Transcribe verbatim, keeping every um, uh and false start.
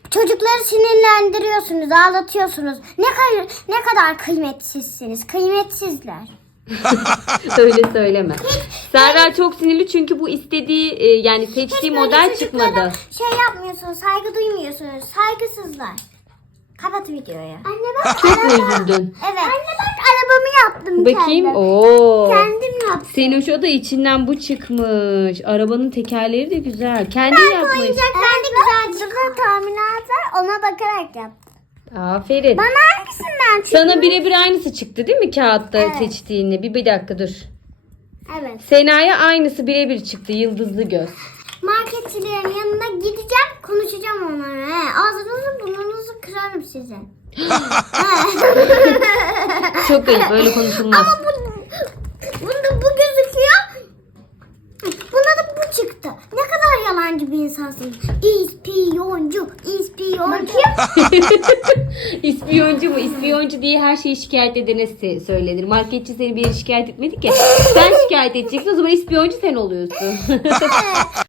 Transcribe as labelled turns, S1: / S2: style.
S1: Çocukları sinirlendiriyorsunuz, ağlatıyorsunuz. Ne kadar ne kadar kıymetsizsiniz. Kıymetsizler.
S2: Öyle söyleme. Serra çok sinirli çünkü bu istediği e, yani seçtiği
S1: Hiç
S2: model
S1: böyle çocuklara
S2: çıkmadı.
S1: şey yapmıyorsunuz, saygı duymuyorsunuz. Saygısızlar. Kapat videoyu. Anne bak.
S2: Çok mu üzüldün?
S1: Evet. Anne bak arabamı yaptım
S2: Bakayım.
S1: kendim.
S2: Oo.
S1: Kendim yaptım.
S2: Senin o da içinden bu çıkmış. Arabanın tekerleri de güzel. Kendi yapmış.
S1: Oyuncak bende güzel çıkıyor. Tahminat var, ona bakarak yaptım.
S2: Aferin.
S1: Bana hangisinden çıktı?
S2: Sana birebir aynısı çıktı değil mi kağıtta
S1: Evet.
S2: seçtiğinde? Bir, bir dakika dur.
S1: Evet.
S2: Sena'ya aynısı birebir çıktı. Yıldızlı göz.
S1: Marketçilerin yanına gideceğim, konuşacağım onlara. He, ağzınızı burnunuzu kırarım sizin.
S2: Çok ayıp. Öyle konuşulmaz.
S1: Ama bu, bunda bu gözüküyor. Bunda da bu çıktı. Ne kadar yalancı bir insansın. İspiyoncu, ispiyoncu.
S2: İspiyoncu mu? İspiyoncu diye her şeyi şikayet edene se- söylenir. Marketçi seni bir yere şikayet etmedi ki. Sen şikayet edeceksin, o zaman ispiyoncu sen oluyorsun.